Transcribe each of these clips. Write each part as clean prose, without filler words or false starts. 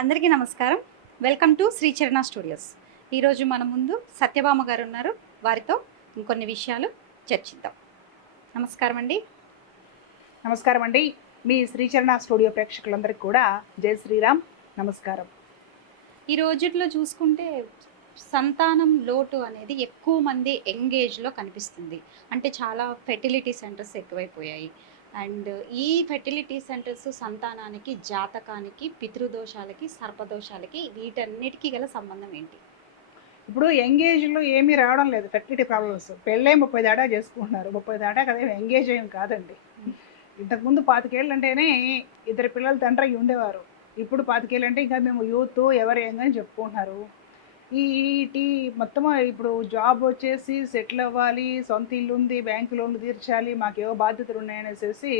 అందరికీ నమస్కారం. Welcome to Sricharana studios. ఈరోజు మన ముందు సత్యభామ గారు ఉన్నారు. వారితో ఇంకొన్ని విషయాలు చర్చిద్దాం. నమస్కారం అండి. నమస్కారం అండి. మీ శ్రీచరణ స్టూడియో ప్రేక్షకులందరికీ కూడా జై శ్రీరామ్. నమస్కారం. ఈ రోజుల్లో చూసుకుంటే సంతానం లోటు అనేది ఎక్కువ మంది యంగ్ ఏజ్‌లో కనిపిస్తుంది. అంటే చాలా ఫెర్టిలిటీ సెంటర్స్ ఎక్కువైపోయాయి. అండ్ ఈ ఫెర్టిలిటీ సెంటర్స్ సంతానానికి, జాతకానికి, పితృదోషాలకి, సర్పదోషాలకి వీటన్నిటికి గల సంబంధం ఏంటి? ఇప్పుడు యంగ్ ఏజ్లో ఏమీ రావడం లేదు ఫెర్టిలిటీ ప్రాబ్లమ్స్. పెళ్ళై 30 దాటా చేసుకుంటున్నారు. 30 దాటా కదా, యంగ్ ఏజ్ ఏం కాదండి. ఇంతకుముందు 25 ఏళ్ళు అంటేనే ఇద్దరు పిల్లలు తండ్రి అయ్యి ఉండేవారు. ఇప్పుడు 25 ఏళ్ళు అంటే ఇంకా మేము యూత్ ఎవరు ఏం అని చెప్పుకుంటున్నారు. ఈ టీ మొత్తం ఇప్పుడు జాబ్ వచ్చేసి సెటిల్ అవ్వాలి, సొంత ఇల్లు ఉంది, బ్యాంకు లోన్లు తీర్చాలి, మాకేవో బాధ్యతలు ఉన్నాయనేసి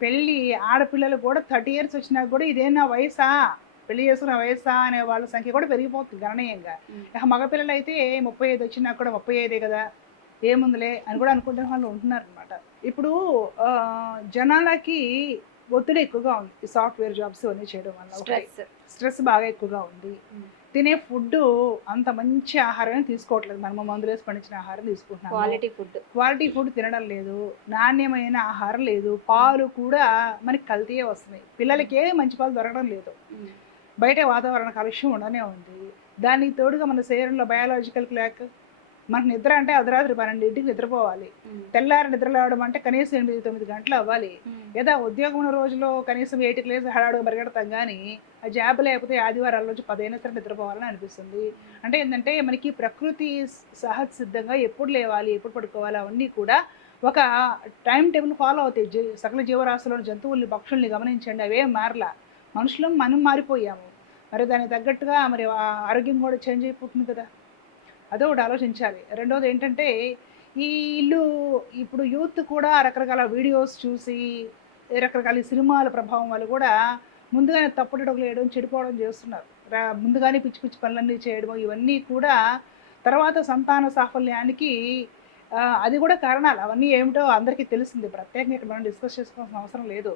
పెళ్ళి ఆడపిల్లలు కూడా 30 ఇయర్స్ వచ్చినా కూడా ఇదేనా వయసా, పెళ్లి చేసుకున్న వయసా అనే వాళ్ళ సంఖ్య కూడా పెరిగిపోతుంది గణనీయంగా. మగపిల్లలు అయితే 35 వచ్చినా కూడా 35 కదా, ఏముందిలే అని కూడా అనుకునే వాళ్ళు ఉంటున్నారు అనమాట. ఇప్పుడు జనాలకి ఒత్తిడి ఎక్కువగా ఉంది. ఈ సాఫ్ట్వేర్ జాబ్స్ అన్నీ చేయడం వల్ల స్ట్రెస్ బాగా ఎక్కువగా ఉంది. తినే ఫుడ్ అంత మంచి ఆహారం తీసుకోవట్లేదు. మనము మందులు వేసి పండించిన ఆహారం తీసుకుంటున్నాం. క్వాలిటీ ఫుడ్ తినడం లేదు, నాణ్యమైన ఆహారం లేదు, పాలు కూడా మనకి కల్తీయే వస్తున్నాయి. పిల్లలకే మంచి పాలు దొరకడం లేదు. బయట వాతావరణ కాలుష్యం ఉండనే ఉంది. దానికి తోడుగా మన శరీరంలో బయాలజికల్ క్లాక్, మనకు నిద్ర అంటే అర్ధరాత్రి 12ంటికి నిద్రపోవాలి. తెల్లారి నిద్ర లేవడం అంటే కనీసం 8-9 గంటలు అవ్వాలి. ఏదో ఉద్యోగం ఉన్న రోజులో కనీసం 8కి లేసి హడాడుగా పరిగెడతాం, కానీ ఆ జాబ్ లేకపోతే ఆదివారాల రోజు 10 అయినా సరే నిద్రపోవాలని అనిపిస్తుంది. అంటే ఏంటంటే మనకి ప్రకృతి సహజ సిద్ధంగా ఎప్పుడు లేవాలి, ఎప్పుడు పడుకోవాలి అవన్నీ కూడా ఒక టైం టేబుల్ ఫాలో అవుతాయి. సకల జీవరాశులను, జంతువుల్ని, పక్షుల్ని గమనించండి, అవే మారలా. మనుషులం మనం మారిపోయాము. మరి దానికి తగ్గట్టుగా మరి ఆరోగ్యం కూడా చేంజ్ అయిపోతుంది కదా, అదొకటి ఆలోచించాలి. రెండోది ఏంటంటే ఈ ఇల్లు ఇప్పుడు యూత్ కూడా రకరకాల వీడియోస్ చూసి రకరకాల సినిమాల ప్రభావం వల్ల కూడా ముందుగానే తప్పుడడుగులు వేయడం, చెడిపోవడం చేస్తున్నారు. ముందుగానే పిచ్చి పిచ్చి పనులన్నీ చేయడం, ఇవన్నీ కూడా తర్వాత సంతాన సాఫల్యానికి అది కూడా కారణాలు. అవన్నీ ఏమిటో అందరికీ తెలిసింది, ప్రత్యేకంగా ఇక్కడ మనం డిస్కస్ చేసుకోవాల్సిన అవసరం లేదు.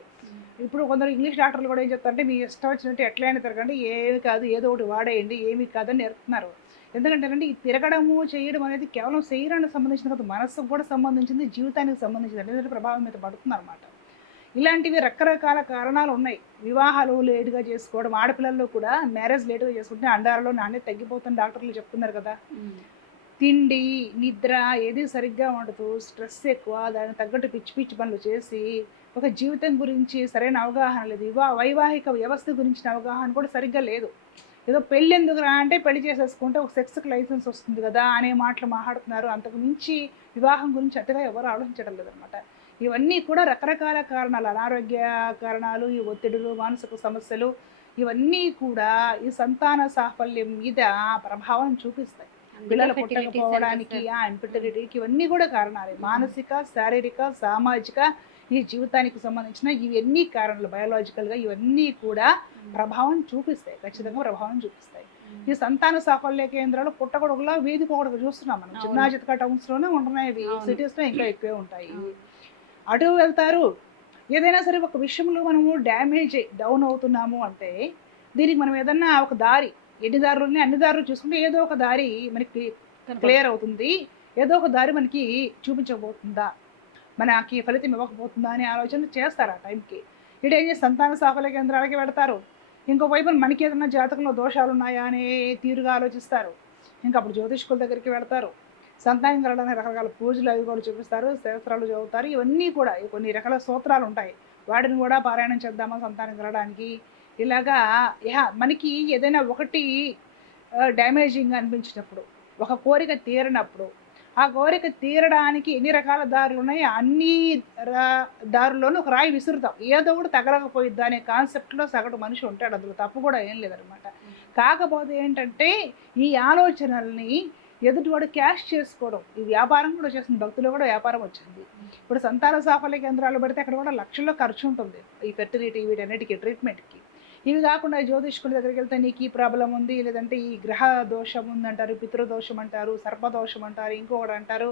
ఇప్పుడు కొందరు ఇంగ్లీష్ డాక్టర్లు కూడా ఏం చెప్తారంటే మీ ఇష్టం వచ్చినట్టు ఎట్లయినా తిరగండి, ఏమి కాదు, ఏదో ఒకటి వాడేయండి, ఏమి కాదని నేర్పుతున్నారు. ఎందుకంటే ఈ తిరగడము చేయడం అనేది కేవలం శరీరానికి సంబంధించిన కాదు, మనస్సుకు కూడా సంబంధించింది, జీవితానికి సంబంధించింది, అనేది ప్రభావం మీద పడుతుంది అనమాట. ఇలాంటివి రకరకాల కారణాలు ఉన్నాయి. వివాహాలు లేటుగా చేసుకోవడం, ఆడపిల్లల్లో కూడా మ్యారేజ్ లేటుగా చేసుకుంటే అండాలలో నాణ్యత తగ్గిపోతుంది డాక్టర్లు చెప్తున్నారు కదా. తిండి, నిద్ర ఏది సరిగ్గా ఉండదు, స్ట్రెస్ ఎక్కువ, దానికి తగ్గట్టు పిచ్చి పిచ్చి పనులు చేసి ఒక జీవితం గురించి సరైన అవగాహన లేదు. వైవాహిక వ్యవస్థ గురించిన అవగాహన కూడా సరిగ్గా లేదు. ఏదో పెళ్ళి ఎందుకు రా అంటే పెళ్లి చేసేసుకుంటే ఒక సెక్స్కి లైసెన్స్ వస్తుంది కదా అనే మాటలు మాట్లాడుతున్నారు. అంతకు మించి వివాహం గురించి అతిగా ఎవరు ఆలోచించడం లేదనమాట. ఇవన్నీ కూడా రకరకాల కారణాలు, అనారోగ్య కారణాలు, ఈ ఒత్తిడులు, మానసిక సమస్యలు, ఇవన్నీ కూడా ఈ సంతాన సాఫల్యం మీద ప్రభావం చూపిస్తాయి. పిల్లలు పుట్టకపోవడానికి, ఇన్ఫెర్టిలిటీకి ఇవన్నీ కూడా కారణాలే. మానసిక, శారీరక, సామాజిక, ఈ జీవితానికి సంబంధించిన ఇవన్నీ కారణాలు, బయోలాజికల్గా ఇవన్నీ కూడా ప్రభావం చూపిస్తాయి, ఖచ్చితంగా ప్రభావం చూపిస్తాయి. ఈ సంతాన సాఫల్య కేంద్రాలు పుట్టగొడుగులా వీధి పోగొడుగు చూస్తున్నాం మనం. చిన్న చితక టౌన్స్లోనే ఉంటున్నాయి, సిటీస్లో ఇంకా ఎక్కువే ఉంటాయి. అటు వెళ్తారు. ఏదైనా సరే ఒక విషయంలో మనము డ్యామేజ్ డౌన్ అవుతున్నాము అంటే దీనికి మనం ఏదన్నా ఒక దారి, ఎన్ని దారులు ఉన్నాయి అన్ని దారులు చూసుకుంటే ఏదో ఒక దారి మనకి క్లియర్ అవుతుంది, ఏదో ఒక దారి మనకి చూపించకపోతుందా, మనకి ఫలితం ఇవ్వకపోతుందా అనే ఆలోచన చేస్తారు ఆ టైంకి. ఇటు ఏం చేసి సంతాన సాఫల్య కేంద్రాలకి వెళతారు. ఇంకో వైపు మనకి ఏదైనా జాతకంలో దోషాలు ఉన్నాయా అనే తీరుగా ఆలోచిస్తారు. ఇంకా అప్పుడు జ్యోతిష్కుల దగ్గరికి వెళతారు. సంతానం కలగడానికి రకరకాల పూజలు అవి కూడా చూపిస్తారు, శాస్త్రాలు చదువుతారు. ఇవన్నీ కూడా కొన్ని రకాల సూత్రాలు ఉంటాయి, వాటిని కూడా పారాయణం చేద్దామా సంతానం కలగడానికి. ఇలాగా మనకి ఏదైనా ఒకటి డ్యామేజింగ్ అనిపించినప్పుడు, ఒక కోరిక తీరినప్పుడు, ఆ కోరిక తీరడానికి ఎన్ని రకాల దారులు ఉన్నాయి, అన్ని దారుల్లోనూ ఒక రాయి విసురుతాం, ఏదో ఒకటి తగలకపోయిద్దా అనే కాన్సెప్ట్లో సగటు మనిషి ఉంటాడు. అందులో తప్పు కూడా ఏం లేదనమాట. కాకపోతే ఏంటంటే ఈ ఆలోచనల్ని ఎదుటివాడు క్యాష్ చేసుకోవడం, ఈ వ్యాపారం కూడా చేస్తుంది. భక్తులు కూడా వ్యాపారం వచ్చింది. ఇప్పుడు సంతాన సాఫల్య కేంద్రాలు పెడితే అక్కడ కూడా లక్షల్లో ఖర్చు ఉంటుంది ఈ ఫెర్టిలిటీ వీటన్నిటికీ, ట్రీట్మెంట్కి. ఇవి కాకుండా జ్యోతిష్కుల దగ్గరికి వెళ్తే నీకు ఈ ప్రాబ్లం ఉంది, లేదంటే ఈ గ్రహ దోషం ఉందంటారు, పితృదోషం అంటారు, సర్పదోషం అంటారు, ఇంకొకటి అంటారు.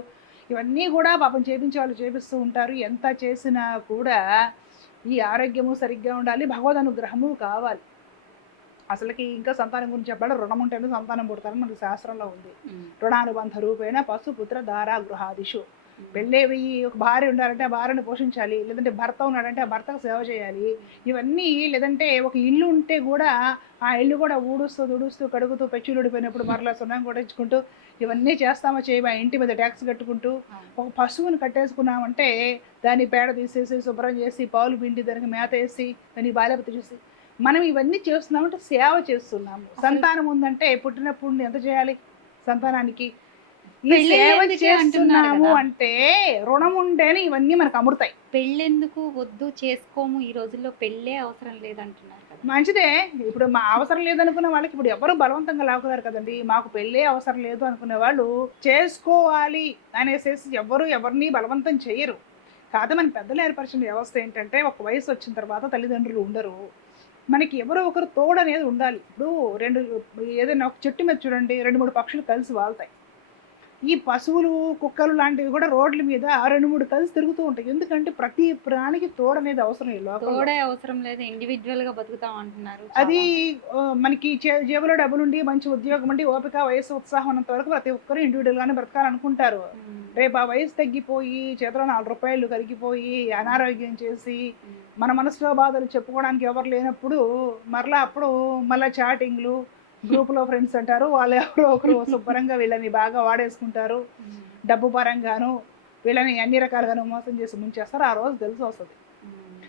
ఇవన్నీ కూడా పాపం చేపించే వాళ్ళు చేపిస్తూ ఉంటారు. ఎంత చేసినా కూడా ఈ ఆరోగ్యము సరిగ్గా ఉండాలి, భగవద్ అనుగ్రహము కావాలి. అసలుకి ఇంకా సంతానం గురించి చెప్పాలి, రుణం ఉంటేనే సంతానం పుడతారని మనకి శాస్త్రంలో ఉంది. ఉమ్, రుణానుబంధ రూపేణ పశు పుత్ర దారా గృహాదిషు. ఉమ్, పెళ్ళేవి ఒక భార్య ఉండాలంటే ఆ భార్యను పోషించాలి, లేదంటే భర్త ఉన్నాడంటే ఆ భర్తకు సేవ చేయాలి. ఇవన్నీ లేదంటే ఒక ఇల్లు ఉంటే కూడా ఆ ఇల్లు కూడా ఊడుస్తూ తుడుస్తూ కడుగుతూ పెచ్చులు ఊడిపోయినప్పుడు మరలా సున్నం కొట్టించుకుంటూ ఇవన్నీ చేస్తామో చేయమా, ఇంటి మీద ట్యాక్స్ కట్టుకుంటూ. అవును. ఒక పశువుని కట్టేసుకున్నామంటే దాని పేడ తీసేసి శుభ్రం చేసి పాలు పిండి దానికి మేత వేసి దానికి బాధ్యత చూసి మనం ఇవన్నీ చేస్తున్నామంటే సేవ చేస్తున్నాము. సంతానం ఉందంటే పుట్టినప్పుడు ఎంత చేయాలి సంతానానికి? ఈ పెళ్ళి సేవ ఎందుకే అంటున్నారు చేస్తున్నాము కదా. అంటే రుణం ఉంటేనే ఇవన్నీ మనకు అమృతాయి. పెళ్ళెందుకు వద్దు చేసుకోము, ఈ రోజుల్లో పెళ్ళే అవసరం లేదంటున్నారు కదా. మంచిదే. ఇప్పుడు మా అవసరం లేదనుకునే వాళ్ళకి ఇప్పుడు ఎవరు బలవంతంగా లాగుతారు కదండి. మాకు పెళ్ళే అవసరం లేదు అనుకునే వాళ్ళు చేసుకోవాలి అనేసేసి ఎవరు ఎవరిని బలవంతం చేయరు. కాదు, మన పెద్దలు ఏర్పరిచిన వ్యవస్థ ఏంటంటే ఒక వయసు వచ్చిన తర్వాత తల్లిదండ్రులు ఉండరు, మనకి ఎవరో ఒకరు తోడు అనేది ఉండాలి. ఇప్పుడు ఏదైనా ఒక చెట్టు మీద చూడండి 2-3 పక్షులు కలిసి వాళ్తాయి. ఈ పశువులు కుక్కలు లాంటివి కూడా రోడ్ల మీద 2-3 కలిసి తిరుగుతూ ఉంటాయి. ఎందుకంటే ప్రతి ప్రాణికి తోడు అనేది అవసరం ఈ లోకంలో. తోడే అవసరం లేదు, ఇండివిజువల్ గా బతుకుతాం అంటున్నారు అది చాలా మంది. మనకి జేబులో డబ్బులుండి మంచి ఉద్యోగం ఉండి ఓపిక వయసు ఉత్సాహం ఉన్నంత వరకు ప్రతి ఒక్కరు ఇండివిజువల్ గానే బ్రతకాలనుకుంటారు. ఉమ్, రేపు ఆ వయసు తగ్గిపోయి చేతిలో 4 రూపాయలు కరిగిపోయి అనారోగ్యం చేసి ఉమ్, మన మనసులో బాధలు చెప్పుకోవడానికి ఎవరు లేనప్పుడు మళ్ళీ చాటింగ్లు గ్రూప్లో ఫ్రెండ్స్ అంటారు, వాళ్ళు ఎవరో ఒకరు శుభ్రంగా వీళ్ళని బాగా వాడేసుకుంటారు. ఉమ్, డబ్బు పరంగాను వీళ్ళని అన్ని రకాలుగాను మోసం చేసి ముంచేస్తారు. ఆ రోజు తెలిసి వస్తుంది. ఉమ్,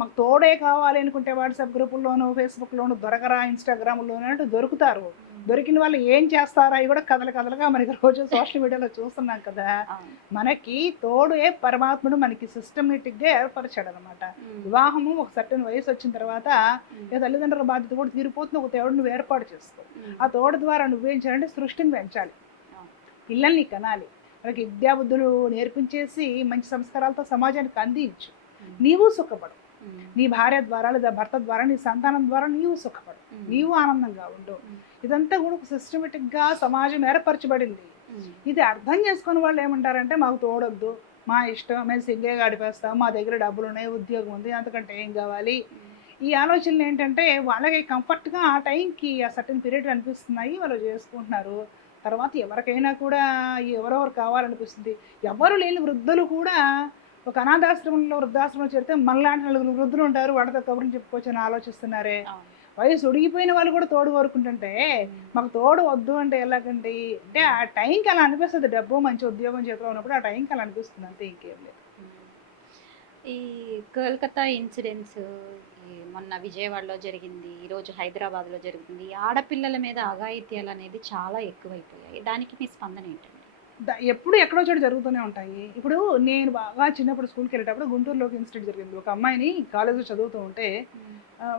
మాకు తోడే కావాలి అనుకుంటే వాట్సాప్ గ్రూపుల్లోనూ ఫేస్బుక్లోనూ దొరకరా, ఇన్స్టాగ్రామ్లోనూ అంటే దొరుకుతారు. దొరికిన వాళ్ళు ఏం చేస్తారా అవి కూడా కథలుగా మనకి రోజు సోషల్ మీడియాలో చూస్తున్నాం కదా. అవును. మనకి తోడే పరమాత్ముడు మనకి సిస్టమేటిక్గా ఏర్పరిచాడు అనమాట. ఉమ్, వివాహము ఒక సర్టెన్ వయసు వచ్చిన తర్వాత ఉమ్, తల్లిదండ్రుల బాధ్యత కూడా తీరిపోతుంది. ఒక తోడు నువ్వు ఏర్పాటు చేసుకో. ఉమ్, ఆ తోడు ద్వారా నువ్వేం చేయాలంటే సృష్టిని పెంచాలి, అవును. పిల్లల్ని కనాలి, వాళ్ళకి విద్యాబుద్ధులు నేర్పించేసి మంచి సంస్కారాలతో సమాజానికి అందించు. ఉమ్, నీవు సుఖపడు, ఉమ్, నీ భార్య ద్వారా లేదా భర్త ద్వారా నీ సంతానం ద్వారా నీవు సుఖపడు, ఉమ్, నీవు ఆనందంగా ఉండు. ఉమ్, ఇదంతా కూడా ఒక సిస్టమేటిక్గా సమాజం ఏర్పరచబడింది. ఉమ్, ఇది అర్థం చేసుకుని వాళ్ళు ఏమంటారంటే మాకు తోడొద్దు, మా ఇష్టం, మేము సింగే గడిపేస్తాం, మా దగ్గర డబ్బులు ఉన్నాయి, ఉద్యోగం ఉంది, అంతకంటే ఏం కావాలి. ఈ ఆలోచనలు ఏంటంటే వాళ్ళకి కంఫర్ట్గా ఆ టైంకి ఆ సర్టన్ పీరియడ్ అనిపిస్తున్నాయి, వాళ్ళు చేసుకుంటున్నారు. తర్వాత ఎవరికైనా కూడా ఎవరెవరు కావాలనిపిస్తుంది. ఎవరు లేని వృద్ధులు కూడా ఒక అనాథాశ్రమంలో వృద్ధాశ్రమంలో చేరితే మనలాంటి 4 వృద్ధులు ఉంటారు, వాటితో కబుర్లు చెప్పుకోవచ్చు అని ఆలోచిస్తున్నారే. అవును. వయసు ఉడిగిపోయిన వాళ్ళు కూడా తోడు కోరుకుంటుంటే మాకు తోడు వద్దు అంటే ఎలాగండి? అంటే ఆ టైంకి అలా అనిపిస్తుంది. డబ్బు మంచి ఉద్యోగం చేతిలో ఉన్నప్పుడు ఆ టైంకి అలా అనిపిస్తుంది, అంతే, ఇంకేం లేదు. ఈ కోల్కతా ఇన్సిడెంట్స్ మొన్న విజయవాడలో జరిగింది, ఈరోజు హైదరాబాద్లో జరుగుతుంది. ఈ ఆడపిల్లల మీద అఘాయిత్యాలు అనేది చాలా ఎక్కువైపోయాయి. దానికి మీ స్పందన ఏంటండి? ఎప్పుడు ఎక్కడో చోటు జరుగుతూనే ఉంటాయి. ఇప్పుడు నేను బాగా చిన్నప్పుడు స్కూల్కి వెళ్ళేటప్పుడు గుంటూరులో ఒక ఇన్సిడెంట్ జరిగింది. ఒక అమ్మాయిని కాలేజీలో చదువుతూ ఉంటే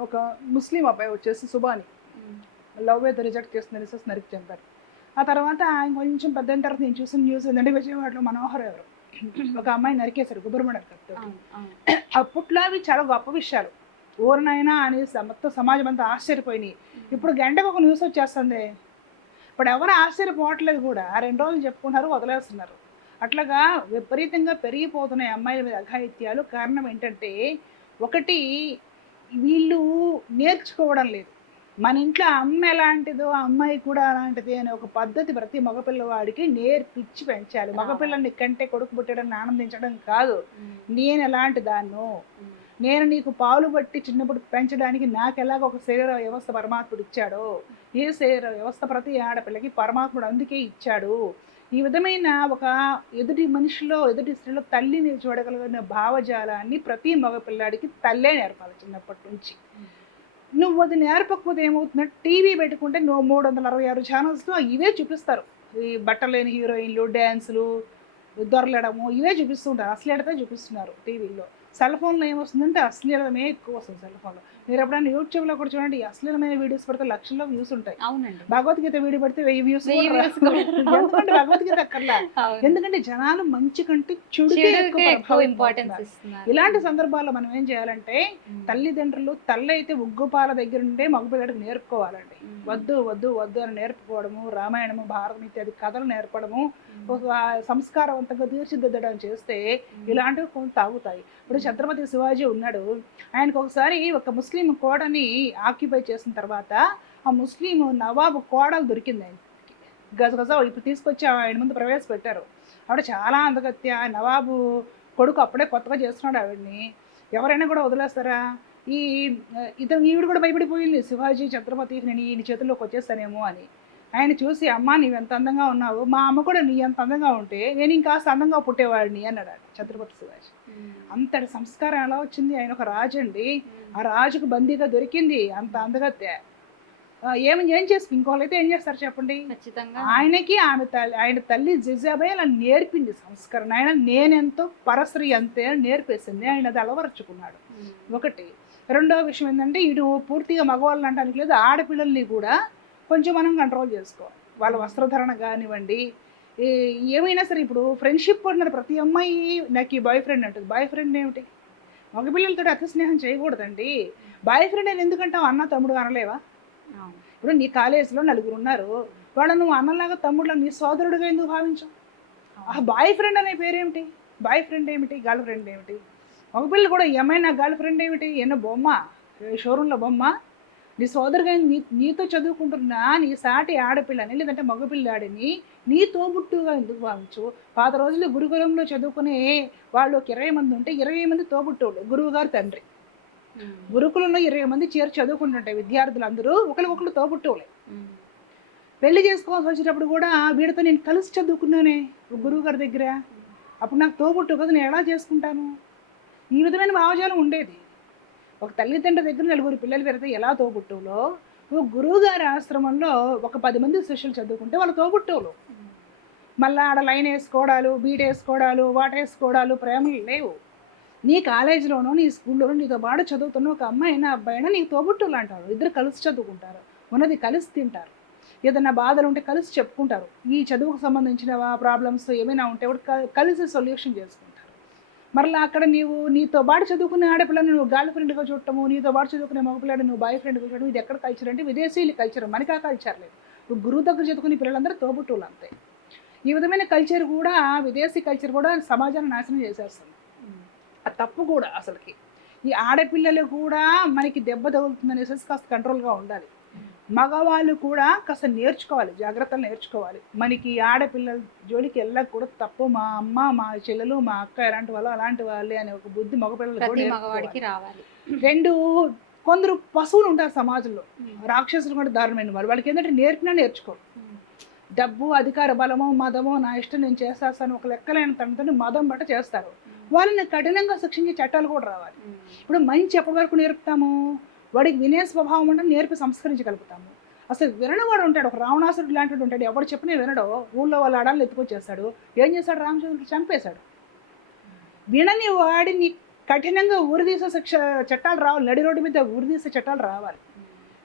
ఒక ముస్లిం అబ్బాయి వచ్చేసి సుబాని లవ్ అయితే రిజెక్ట్ చేసిన రిసెస్ నరికి చంపారు. ఆ తర్వాత ఆయన కొంచెం పెద్ద అయిన తర్వాత నేను చూసిన న్యూస్ ఏంటంటే విజయవాడలో మనోహర్ ఎవరు ఒక అమ్మాయి నరికేశారు గుబురుమణ కత్తి. అప్పట్లో అవి చాలా గొప్ప విషయాలు, ఊరినైనా అనేసి మొత్తం సమాజం అంతా ఆశ్చర్యపోయినాయి. ఇప్పుడు గంటకు ఒక న్యూస్ వచ్చేస్తుంది. ఇప్పుడు ఎవరు ఆశ్చర్యపోవట్లేదు కూడా, 2 రోజులు చెప్పుకుంటున్నారు, వదిలేస్తున్నారు. అట్లాగా విపరీతంగా పెరిగిపోతున్నాయి అమ్మాయిల మీద అఘాయిత్యాలు. కారణం ఏంటంటే ఒకటి, వీళ్ళు నేర్చుకోవడం లేదు. మన ఇంట్లో అమ్మ ఎలాంటిదో ఆ అమ్మాయి కూడా అలాంటిది అనే ఒక పద్ధతి ప్రతి మగపిల్లవాడికి నేర్పించి పెంచాలి. మగపిల్లల్ని కంటే కొడుకు పుట్టడం ఆనందించడం కాదు, నేను ఎలాంటి దాన్నో, నేను నీకు పాలు బట్టి చిన్నప్పుడు పెంచడానికి నాకు ఎలాగ ఒక శరీర వ్యవస్థ పరమాత్ముడు ఇచ్చాడో, ఏ శరీర వ్యవస్థ ప్రతి ఆడపిల్లకి పరమాత్ముడు అందుకే ఇచ్చాడు. ఈ విధమైన ఒక ఎదుటి మనిషిలో ఎదుటి స్త్రీలో తల్లిని చూడగలిగిన భావజాలాన్ని ప్రతి మగపిల్లాడికి తల్లే నేర్పాలి చిన్నప్పటి నుంచి. నువ్వు అది నేర్పకపోతే ఏమవుతుందంటే టీవీ పెట్టుకుంటే నువ్వు 366 ఛానల్స్లో ఇవే చూపిస్తారు. ఈ బట్టలేని హీరోయిన్లు, డ్యాన్సులు, దొరలడము ఇవే చూపిస్తూ ఉంటారు, అశ్లీలత చూపిస్తున్నారు టీవీలో. సెల్ ఫోన్లో ఏమొస్తుందంటే అశ్లీలమే ఎక్కువ వస్తుంది సెల్ ఫోన్లో. మీరు ఎప్పుడైనా యూట్యూబ్లో కూడా చూడండి, అశ్లీలమైన వీడియోస్ పెడితే లక్షల్లో వ్యూస్ ఉంటాయి. అవునండి. భగవద్గీత వీడియో పెడితే 1000 వ్యూస్. ఎందుకంటే భగవద్గీత అక్కర్లా, ఎందుకంటే జనాలు మంచి కంటే చెడుకే ఎక్కువ ఇంపార్టెన్స్ ఇస్తున్నారు. ఇలాంటి సందర్భాల్లో మనం ఏం చేయాలంటే తల్లిదండ్రులు తల్లి అయితే ఉగ్గుపాల దగ్గర ఉండే మగపిల్లడికి నేర్పుకోవాలండి. వద్దు వద్దు వద్దు అని నేర్పుకోవడము, రామాయణము భారతం ఇత్యాది కథలు నేర్పడము, ఒక సంస్కారవంతంగా తీర్చిదిద్దడం చేస్తే ఇలాంటివి కొంత తాగుతాయి. ఇప్పుడు ఛత్రపతి శివాజీ ఉన్నాడు, ఆయనకు ఒకసారి ఒక ముస్లిం ముస్లిం కోటని ఆక్యుపై చేసిన తర్వాత ఆ ముస్లిం నవాబు కోడలు దొరికింది ఆయనకి. గజగజ ఇప్పుడు తీసుకొచ్చి ఆయన ముందు ప్రవేశపెట్టారు. ఆవిడ చాలా అందగత్య. నవాబు కొడుకు అప్పుడే కొత్తగా చేస్తున్నాడు ఆవిడని. ఎవరైనా కూడా వదిలేస్తారా? ఈవిడ కూడా భయపడిపోయింది, శివాజీ ఛత్రపతి నేను ఈయన చేతుల్లోకి వచ్చేస్తానేమో అని. ఆయన చూసి, అమ్మ నీవు ఎంత అందంగా ఉన్నావు, మా అమ్మ కూడా నీ ఎంత అందంగా ఉంటే నేను ఇంకాస్త అందంగా పుట్టేవాడిని అన్నాడు ఛత్రపతి శివాజీ. అంతటి సంస్కారం ఎలా వచ్చింది? ఆయన ఒక రాజు అండి, ఆ రాజుకు బందీగా దొరికింది అంత అందగత్య. ఏం చేసి ఇంకోళ్ళైతే ఏం చేస్తారు చెప్పండి? ఖచ్చితంగా ఆయనకి ఆయన తల్లి జిజాబాయి అలా నేర్పింది సంస్కరణ. ఆయన నేనెంతో పరశ్రీ అంతే నేర్పేసింది, ఆయన అది అలవరుచుకున్నాడు. ఒకటి. రెండో విషయం ఏంటంటే, ఇటు పూర్తిగా మగవాళ్ళని అంటానికి లేదు, ఆడపిల్లల్ని కూడా కొంచెం మనం కంట్రోల్ చేసుకోవాలి. వాళ్ళ వస్త్రధరణ కానివ్వండి, ఏమైనా సరే. ఇప్పుడు ఫ్రెండ్షిప్ అన్నారు, ప్రతి అమ్మాయి నాకు ఈ బాయ్ ఫ్రెండ్ అంటుంది. బాయ్ ఫ్రెండ్ ఏమిటి? మగపిల్లలతో అతి స్నేహం చేయకూడదండి. బాయ్ ఫ్రెండ్ అని ఎందుకంటావు? అన్న తమ్ముడు అనలేవా? ఇప్పుడు నీ కాలేజీలో నలుగురు ఉన్నారు, వాళ్ళ నువ్వు అన్నలాగా తమ్ముడులా నీ సోదరుడిగా ఎందుకు భావించవు? ఆ బాయ్ ఫ్రెండ్ అనే పేరేమిటి? బాయ్ ఫ్రెండ్ ఏమిటి? గర్ల్ ఫ్రెండ్ ఏమిటి? మగపిల్లలు కూడా ఏమైనా గర్ల్ ఫ్రెండ్ ఏమిటి? ఎన్నో బొమ్మ, షోరూంలో బొమ్మ. నీ సోదరుగా నీతో చదువుకుంటున్నా నీ సాటి ఆడపిల్లని లేదంటే మగపిల్లాడిని నీ తోబుట్టుగా ఎందుకు భావించు? పాత రోజుల్లో గురుకులంలో చదువుకునే వాళ్ళు ఒక 20 మంది ఉంటే 20 మంది తోబుట్టోళ్ళు, గురువు గారు తండ్రి. గురుకులంలో 20 మంది చేరి చదువుకుంటుంటాయి విద్యార్థులు, అందరూ ఒకరికొకరు తోబుట్టోలే. పెళ్లి చేసుకోవాల్సి వచ్చేటప్పుడు కూడా వీడితో నేను కలిసి చదువుకున్నానే గురువు గారి దగ్గర, అప్పుడు నాకు తోబుట్టు కదా, నేను ఎలా చేసుకుంటాను? ఈ విధమైన భావజాలం ఉండేది. ఒక తల్లిదండ్రుల దగ్గర 9 పిల్లలు పెడితే ఎలా తోబుట్టువులో, గురువు గారి ఆశ్రమంలో ఒక 10 మంది శిష్యులు చదువుకుంటే వాళ్ళ తోబుట్టువులు. మళ్ళీ ఆడ లైన్ వేసుకోవడాలు, బీట్ వేసుకోవడాలు, వాటేసుకోవడాలు, ప్రేమలు లేవు. నీ కాలేజీలోనో నీ స్కూల్లోనో నీతో పాటు చదువుతున్న ఒక అమ్మాయినా అబ్బాయినా నీకు తోబుట్టువులు అంటారు. ఇద్దరు కలిసి చదువుకుంటారు, ఉన్నది కలిసి తింటారు, ఏదైనా బాధలు ఉంటే కలిసి చెప్పుకుంటారు, ఈ చదువుకు సంబంధించిన ప్రాబ్లమ్స్ ఏమైనా ఉంటే కూడా కలిసి సొల్యూషన్ చేసుకుంటారు. మరలా అక్కడ నీతో పాటు చదువుకునే ఆడపిల్లని నువ్వు గర్ల్ ఫ్రెండ్గా చూడటము, నీతో పాటు చదువుకునే మగపిల్లని నువ్వు బాయ్ ఫ్రెండ్గా చూడటం, ఇది ఎక్కడ కల్చర్ అంటే విదేశీయుల కల్చర్, మనకి ఆ కల్చర్ లేదు. ఇప్పుడు గురువు దగ్గర చదువుకునే పిల్లలందరూ తోబుట్టువులు అంతే. ఈ విధమైన కల్చర్ కూడా, విదేశీ కల్చర్ కూడా సమాజాన్ని నాశనం చేసేస్తుంది. అది తప్పు కూడా. అసలుకి ఈ ఆడపిల్లలు కూడా మనకి దెబ్బ తగులుతుందనేసి కాస్త కంట్రోల్గా ఉండాలి. మగవాళ్ళు కూడా కాస్త నేర్చుకోవాలి, జాగ్రత్తలు నేర్చుకోవాలి. మనకి ఆడపిల్లల జోలికి వెళ్ళక కూడా తప్పు. మా అమ్మ, మా చెల్లెలు, మా అక్క ఎలాంటి వాళ్ళు అలాంటి వాళ్ళే అనే ఒక బుద్ధి మగవాడికి రావాలి. రెండు, కొందరు పశువులు ఉంటారు సమాజంలో, రాక్షసులు కూడా దారుణమైన వాళ్ళు. వాళ్ళకి ఏంటంటే నేర్పినా నేర్చుకోరు. డబ్బు, అధికార బలమో, మదమో, నా ఇష్టం నేను చేస్తాను ఒక లెక్కలైన తనతో మదం బట్ట చేస్తారు. వాళ్ళని కఠినంగా శిక్షించే చట్టాలు కూడా రావాలి. ఇప్పుడు మంచి ఎప్పటి వరకు నేర్పుతాము? వాడికి వినే స్వభావం అంటే నేర్పి సంస్కరించగలుగుతాము. అసలు వినడవాడు ఉంటాడు, ఒక రావణాసురుడు లాంటి ఉంటాడు, ఎవడు చెప్పినా వినడో, ఊళ్ళో వాళ్ళ ఆడాలను ఎత్తుకొచ్చేస్తాడు. ఏం చేశాడు? రామచంద్రుడు చంపేశాడు. వినని వాడిని కఠినంగా ఊరిదీసే చట్టాలు రావాలి, నడి రోడ్డు మీద ఊరిదీసే చట్టాలు రావాలి.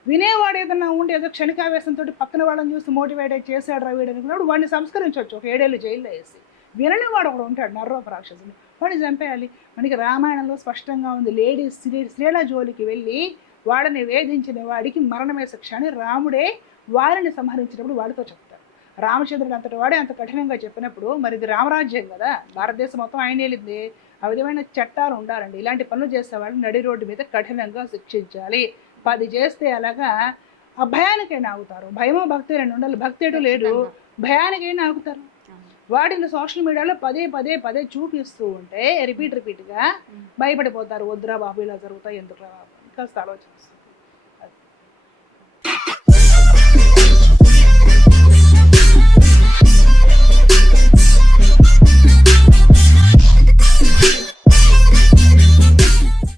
వినేవాడు ఏదన్నా ఉండి ఏదో క్షణికావేశంతో పక్కన వాళ్ళని చూసి మోటివేట్ చేశాడు రావీడు అనుకున్నాడు, వాడిని సంస్కరించవచ్చు ఒక 7 ఏళ్ళు జైల్లో వేసి. విననివాడు ఒకడు ఉంటాడు, నర్రోప రాక్షసుడు, వాడిని చంపేయాలి. మనకి రామాయణంలో స్పష్టంగా ఉంది, స్త్రీల జోలికి వెళ్ళి వాడిని వేధించిన వాడికి మరణమే శిక్ష అని రాముడే వారిని సంహరించినప్పుడు వాడితో చెప్తారు. రామచంద్రుడు అంతటి వాడే అంత కఠినంగా చెప్పినప్పుడు మరి ఇది రామరాజ్యం కదా, భారతదేశం మొత్తం ఆయన వెళ్ళింది. ఆ విధమైన చట్టాలు ఉండాలండి. ఇలాంటి పనులు చేసేవాళ్ళు నడి రోడ్డు మీద కఠినంగా శిక్షించాలి. 10 చేస్తే అలాగా ఆ భయానికైనా ఆగుతారు. భయమో భక్తి రెండు ఉండాలి. భక్తి ఎటు లేడు, భయానికైనా ఆగుతారు. వాటిని సోషల్ మీడియాలో పదే చూపిస్తూ ఉంటే రిపీట్గా భయపడిపోతారు. వద్దురా బాబు ఇలా జరుగుతాయి, ఎందుకురా బాబు, కాస్త ఆలోచిస్తారు.